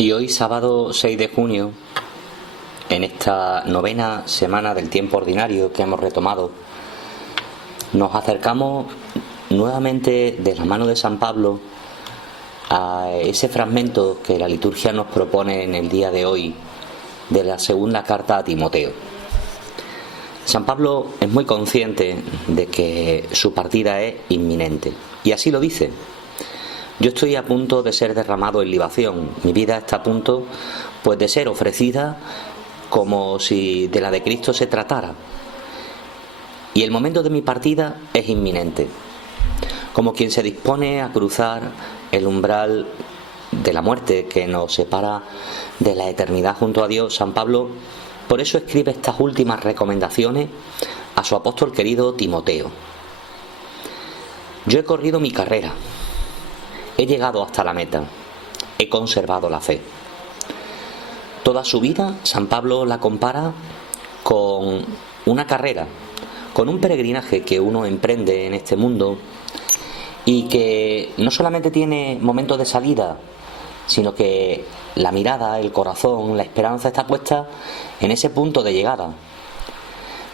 Y hoy, sábado 6 de junio, en esta novena semana del tiempo ordinario que hemos retomado, nos acercamos nuevamente de la mano de San Pablo a ese fragmento que la liturgia nos propone en el día de hoy de la segunda carta a Timoteo. San Pablo es muy consciente de que su partida es inminente, y así lo dice: yo estoy a punto de ser derramado en libación, mi vida está a punto pues de ser ofrecida como si de la de Cristo se tratara, y el momento de mi partida es inminente. Como quien se dispone a cruzar el umbral de la muerte que nos separa de la eternidad junto a Dios, San Pablo por eso escribe estas últimas recomendaciones a su apóstol querido Timoteo. Yo he corrido mi carrera, he llegado hasta la meta, he conservado la fe. Toda su vida San Pablo la compara con una carrera, con un peregrinaje que uno emprende en este mundo y que no solamente tiene momentos de salida, sino que la mirada, el corazón, la esperanza está puesta en ese punto de llegada.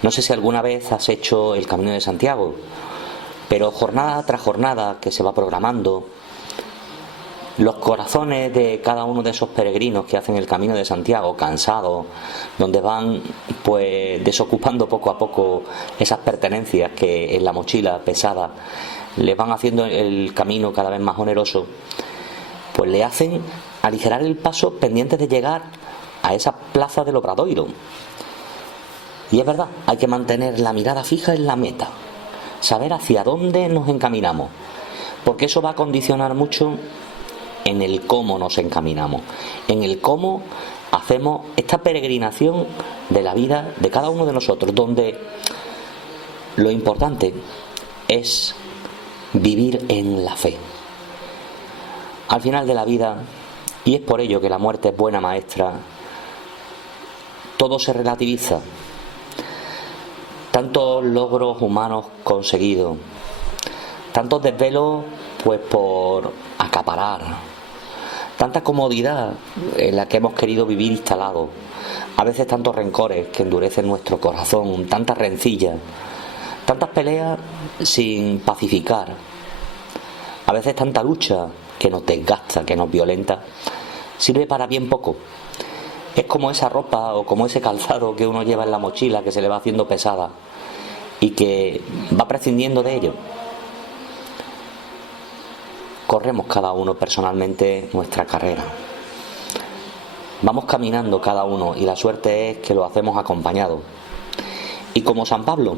No sé si alguna vez has hecho el Camino de Santiago, pero jornada tras jornada que se va programando, los corazones de cada uno de esos peregrinos que hacen el Camino de Santiago, cansados, donde van pues desocupando poco a poco esas pertenencias que en la mochila pesada les van haciendo el camino cada vez más oneroso, pues le hacen aligerar el paso pendientes de llegar a esa plaza del Obradoiro. Y es verdad, hay que mantener la mirada fija en la meta, saber hacia dónde nos encaminamos, porque eso va a condicionar mucho en el cómo nos encaminamos, en el cómo hacemos esta peregrinación de la vida de cada uno de nosotros, donde lo importante es vivir en la fe. Al final de la vida, y es por ello que la muerte es buena maestra, todo se relativiza. Tantos logros humanos conseguidos, tantos desvelos pues por acaparar, tanta comodidad en la que hemos querido vivir instalados, a veces tantos rencores que endurecen nuestro corazón, tantas rencillas, tantas peleas sin pacificar, a veces tanta lucha que nos desgasta, que nos violenta, sirve para bien poco. Es como esa ropa o como ese calzado que uno lleva en la mochila, que se le va haciendo pesada y que va prescindiendo de ello. Corremos cada uno personalmente nuestra carrera, vamos caminando cada uno, y la suerte es que lo hacemos acompañados. Y como San Pablo,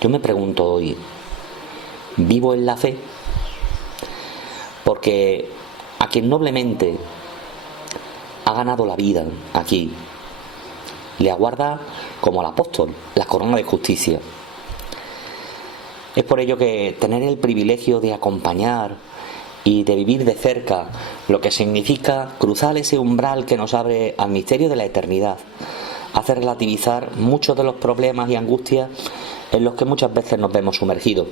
yo me pregunto hoy, ¿vivo en la fe? Porque a quien noblemente ha ganado la vida aquí, le aguarda, como al apóstol, la corona de justicia. Es por ello que tener el privilegio de acompañar y de vivir de cerca lo que significa cruzar ese umbral que nos abre al misterio de la eternidad hace relativizar muchos de los problemas y angustias en los que muchas veces nos vemos sumergidos.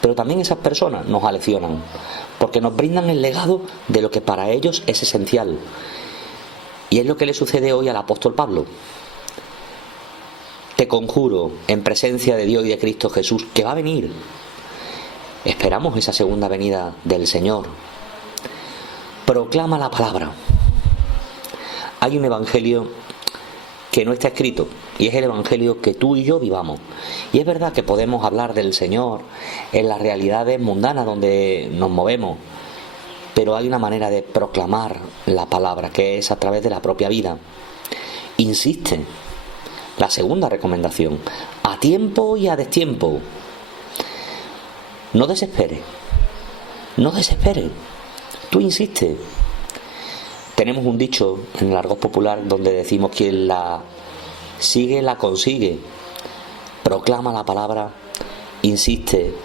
Pero también esas personas nos aleccionan, porque nos brindan el legado de lo que para ellos es esencial. Y es lo que le sucede hoy al apóstol Pablo. Te conjuro en presencia de Dios y de Cristo Jesús, que va a venir. Esperamos esa segunda venida del Señor. Proclama la palabra. Hay un evangelio que no está escrito, y es el evangelio que tú y yo vivamos. Y es verdad que podemos hablar del Señor en las realidades mundanas donde nos movemos, pero hay una manera de proclamar la palabra, que es a través de la propia vida. Insiste, la segunda recomendación: a tiempo y a destiempo. No desespere, no desespere, tú insiste. Tenemos un dicho en el argot popular donde decimos: quien la sigue, la consigue. Proclama la palabra, insiste,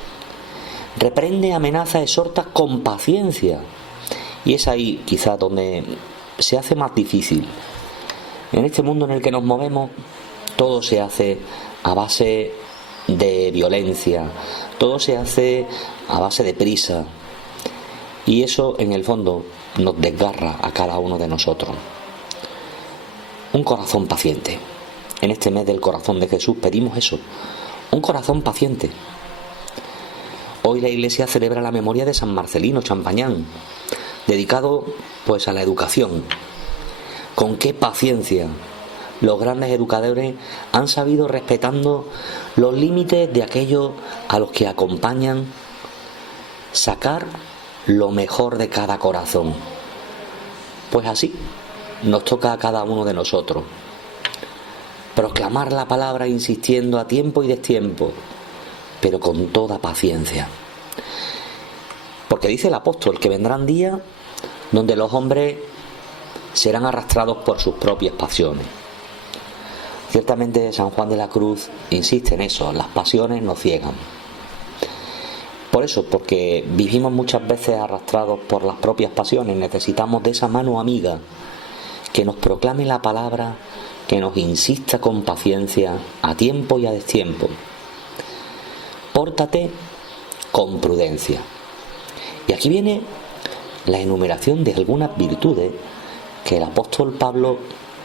reprende, amenaza, exhorta con paciencia. Y es ahí quizás donde se hace más difícil. En este mundo en el que nos movemos, todo se hace a base de violencia, todo se hace a base de prisa. Y eso, en el fondo, nos desgarra a cada uno de nosotros. Un corazón paciente. En este mes del corazón de Jesús pedimos eso, un corazón paciente. Hoy la Iglesia celebra la memoria de San Marcelino Champañán, dedicado pues a la educación. Con qué paciencia los grandes educadores han sabido, respetando los límites de aquellos a los que acompañan, sacar lo mejor de cada corazón. Pues así nos toca a cada uno de nosotros proclamar la palabra insistiendo a tiempo y destiempo, pero con toda paciencia. Porque dice el apóstol que vendrán días donde los hombres serán arrastrados por sus propias pasiones. Ciertamente San Juan de la Cruz insiste en eso, las pasiones nos ciegan. Por eso, porque vivimos muchas veces arrastrados por las propias pasiones, necesitamos de esa mano amiga que nos proclame la palabra, que nos insista con paciencia, a tiempo y a destiempo. Pórtate con prudencia. Y aquí viene la enumeración de algunas virtudes que el apóstol Pablo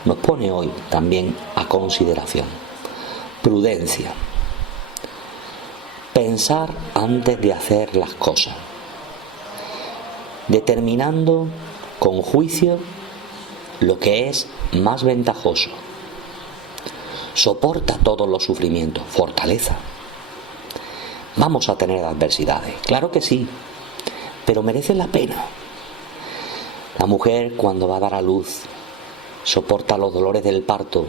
nos pone hoy también a consideración. Prudencia. Pensar antes de hacer las cosas, determinando con juicio lo que es más ventajoso. Soporta todos los sufrimientos, fortaleza. Vamos a tener adversidades, claro que sí, pero merece la pena. La mujer, cuando va a dar a luz, soporta los dolores del parto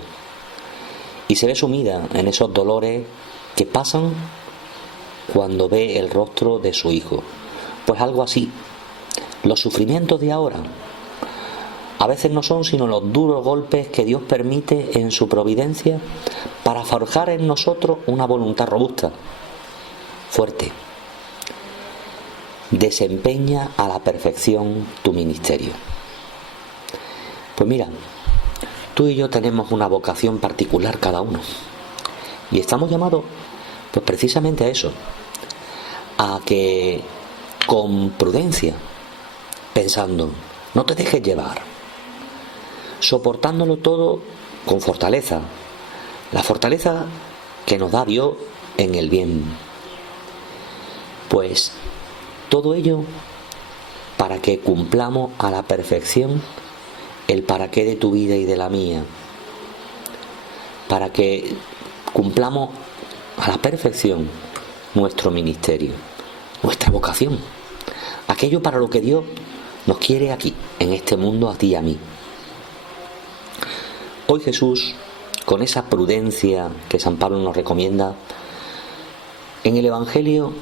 y se ve sumida en esos dolores que pasan cuando ve el rostro de su hijo. Pues algo así, los sufrimientos de ahora a veces no son sino los duros golpes que Dios permite en su providencia para forjar en nosotros una voluntad robusta, fuerte. Desempeña a la perfección tu ministerio. Pues mira, tú y yo tenemos una vocación particular cada uno y estamos llamados pues precisamente a eso, a que con prudencia, pensando, no te dejes llevar, soportándolo todo con fortaleza, la fortaleza que nos da Dios en el bien. Pues todo ello para que cumplamos a la perfección el para qué de tu vida y de la mía, para que cumplamos a la perfección nuestro ministerio, nuestra vocación, aquello para lo que Dios nos quiere aquí, en este mundo, a ti y a mí. Hoy Jesús, con esa prudencia que San Pablo nos recomienda, en el Evangelio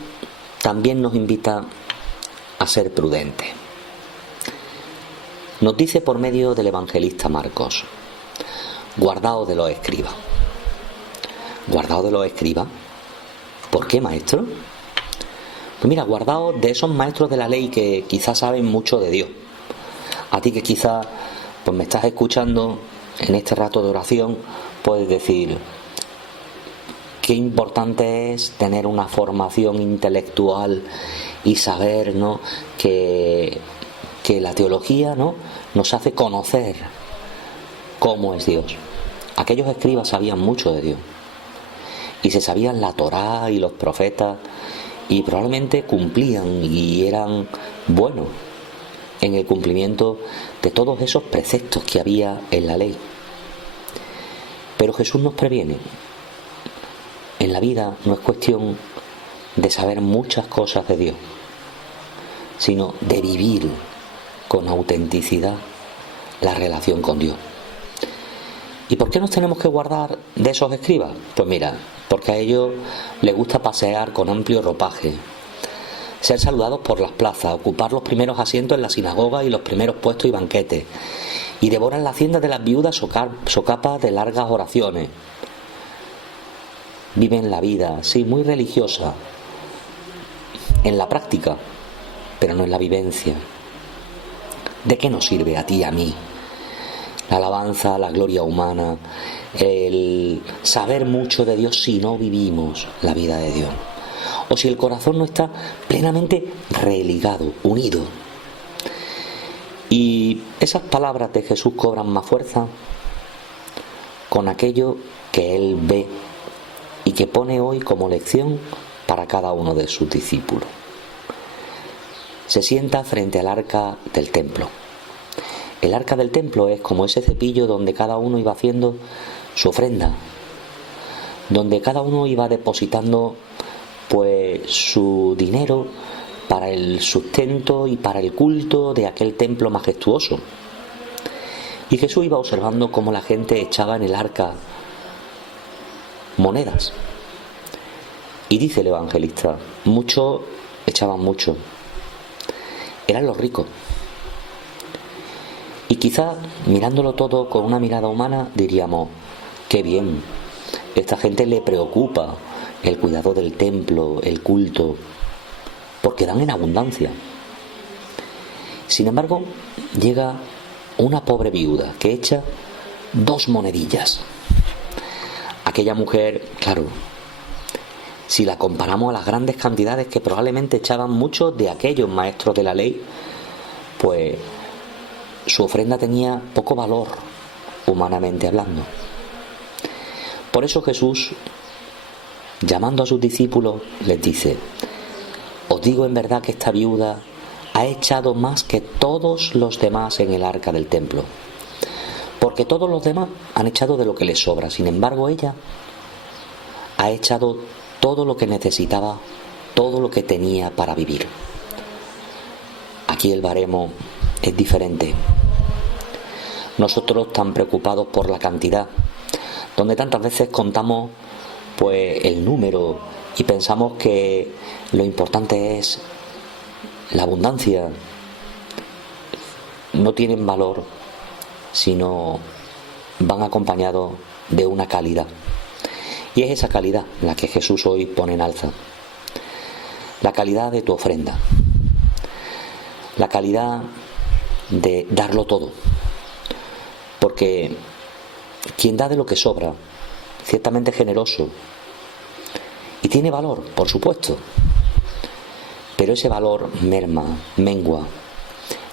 también nos invita a ser prudentes. Nos dice por medio del evangelista Marcos: guardaos de los escribas. ¿Guardaos de los escribas? ¿Por qué, maestro? Pues mira, guardaos de esos maestros de la ley que quizás saben mucho de Dios. A ti que quizás pues me estás escuchando en este rato de oración, puedes decir: qué importante es tener una formación intelectual y saber, ¿no?, que la teología, ¿no?, nos hace conocer cómo es Dios. Aquellos escribas sabían mucho de Dios y se sabían la Torá y los profetas y probablemente cumplían y eran buenos en el cumplimiento de todos esos preceptos que había en la ley. Pero Jesús nos previene: en la vida no es cuestión de saber muchas cosas de Dios, sino de vivir con autenticidad la relación con Dios. ¿Y por qué nos tenemos que guardar de esos escribas? Pues mira, porque a ellos les gusta pasear con amplio ropaje, ser saludados por las plazas, ocupar los primeros asientos en la sinagoga y los primeros puestos y banquetes, y devoran la hacienda de las viudas socapas de largas oraciones. Viven la vida, sí, muy religiosa, en la práctica, pero no en la vivencia. ¿De qué nos sirve a ti y a mí la alabanza, la gloria humana, el saber mucho de Dios si no vivimos la vida de Dios? O si el corazón no está plenamente religado, unido. Y esas palabras de Jesús cobran más fuerza con aquello que Él ve y que pone hoy como lección para cada uno de sus discípulos. Se sienta frente al arca del templo. El arca del templo es como ese cepillo donde cada uno iba haciendo su ofrenda, donde cada uno iba depositando pues su dinero para el sustento y para el culto de aquel templo majestuoso. Y Jesús iba observando cómo la gente echaba en el arca monedas. Y dice el evangelista, muchos echaban mucho. Eran los ricos. Y quizá mirándolo todo con una mirada humana diríamos, qué bien, esta gente le preocupa el cuidado del templo, el culto, porque dan en abundancia. Sin embargo, llega una pobre viuda que echa 2 monedillas. Aquella mujer, claro, si la comparamos a las grandes cantidades que probablemente echaban muchos de aquellos maestros de la ley, pues su ofrenda tenía poco valor, humanamente hablando. Por eso Jesús, llamando a sus discípulos, les dice, os digo en verdad que esta viuda ha echado más que todos los demás en el arca del templo, porque todos los demás han echado de lo que les sobra. Sin embargo, ella ha echado todo lo que necesitaba, todo lo que tenía para vivir. Aquí el baremo es diferente. Nosotros tan preocupados por la cantidad, donde tantas veces contamos pues el número y pensamos que lo importante es la abundancia, no tienen valor si no van acompañados de una calidad. Y es esa calidad la que Jesús hoy pone en alza. La calidad de tu ofrenda. La calidad de darlo todo. Porque quien da de lo que sobra, ciertamente es generoso. Y tiene valor, por supuesto. Pero ese valor mengua,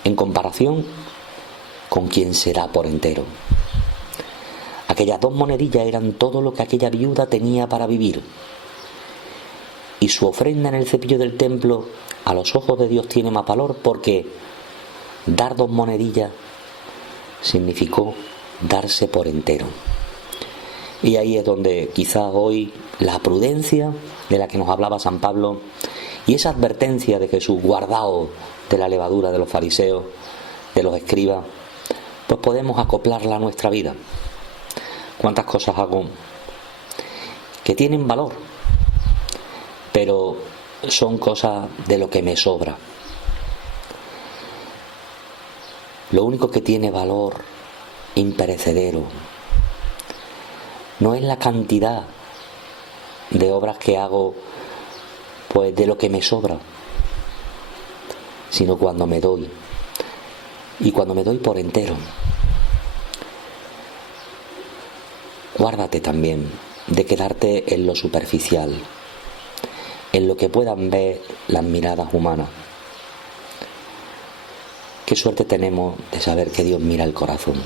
en comparación con quien se da por entero. Aquellas 2 monedillas eran todo lo que aquella viuda tenía para vivir. Y su ofrenda en el cepillo del templo, a los ojos de Dios, tiene más valor porque dar 2 monedillas significó darse por entero. Y ahí es donde quizás hoy la prudencia de la que nos hablaba San Pablo y esa advertencia de Jesús, guardaos de la levadura de los fariseos, de los escribas, pues podemos acoplarla a nuestra vida. ¿Cuántas cosas hago que tienen valor, pero son cosas de lo que me sobra? Lo único que tiene valor imperecedero no es la cantidad de obras que hago pues de lo que me sobra, sino cuando me doy, y cuando me doy por entero. Guárdate también de quedarte en lo superficial, en lo que puedan ver las miradas humanas. Qué suerte tenemos de saber que Dios mira el corazón.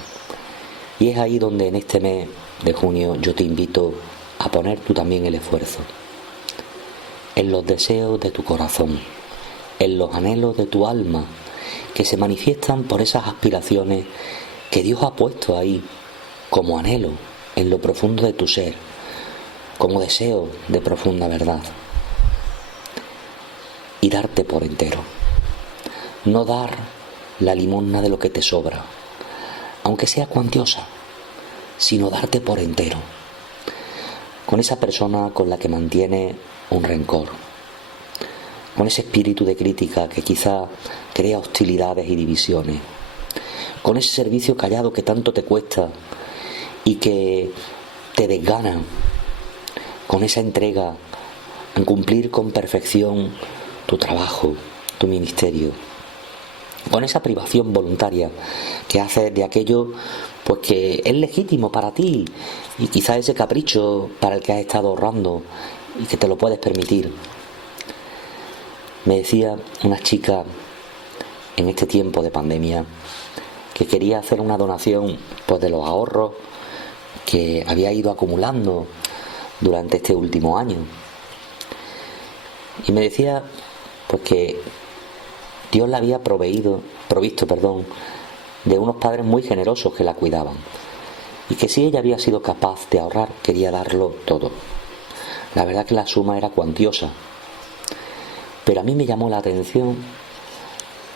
Y es ahí donde en este mes de junio yo te invito a poner tú también el esfuerzo. En los deseos de tu corazón, en los anhelos de tu alma, que se manifiestan por esas aspiraciones que Dios ha puesto ahí como anhelo en lo profundo de tu ser, como deseo de profunda verdad. Y darte por entero. No dar la limosna de lo que te sobra, aunque sea cuantiosa, sino darte por entero, con esa persona con la que mantiene un rencor, con ese espíritu de crítica que quizá crea hostilidades y divisiones, con ese servicio callado que tanto te cuesta y que te desgana, con esa entrega en cumplir con perfección tu trabajo, tu ministerio, con esa privación voluntaria que haces de aquello pues que es legítimo para ti y quizá ese capricho para el que has estado ahorrando y que te lo puedes permitir. Me decía una chica en este tiempo de pandemia que quería hacer una donación pues de los ahorros que había ido acumulando durante este último año. Y me decía pues que Dios la había provisto, de unos padres muy generosos que la cuidaban, y que si ella había sido capaz de ahorrar, quería darlo todo. La verdad que la suma era cuantiosa, pero a mí me llamó la atención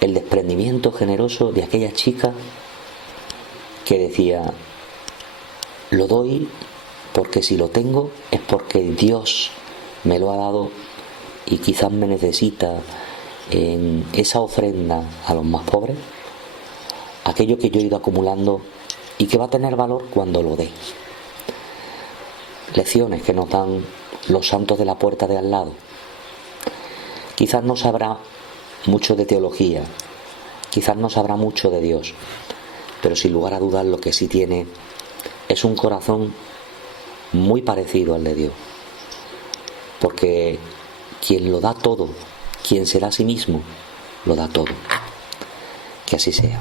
el desprendimiento generoso de aquella chica que decía: lo doy porque si lo tengo es porque Dios me lo ha dado y quizás me necesita en esa ofrenda a los más pobres, aquello que yo he ido acumulando y que va a tener valor cuando lo dé. Lecciones que nos dan los santos de la puerta de al lado. Quizás no sabrá mucho de teología, quizás no sabrá mucho de Dios, pero sin lugar a dudas lo que sí tiene es un corazón muy parecido al de Dios, porque quien lo da todo, quien se da a sí mismo, lo da todo. Que así sea.